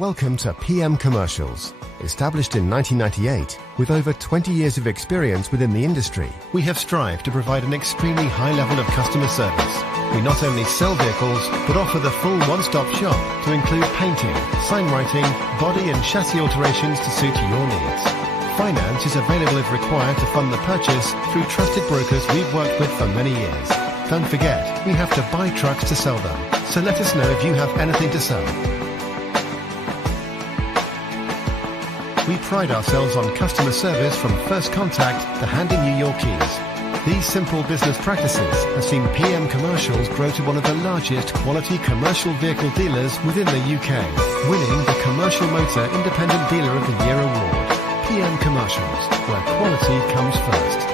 Welcome to PM Commercials. Established in 1998, with over 20 years of experience within the industry, we have strived to provide an extremely high level of customer service. We not only sell vehicles, but offer the full one-stop shop to include painting, sign writing, body and chassis alterations to suit your needs. Finance is available if required to fund the purchase through trusted brokers we've worked with for many years. Don't forget, we have to buy trucks to sell them, so let us know if you have anything to sell. We pride ourselves on customer service from first contact to handing you your keys. These simple business practices have seen PM Commercials grow to one of the largest quality commercial vehicle dealers within the UK, winning the Commercial Motor Independent Dealer of the Year award. PM Commercials, where quality comes first.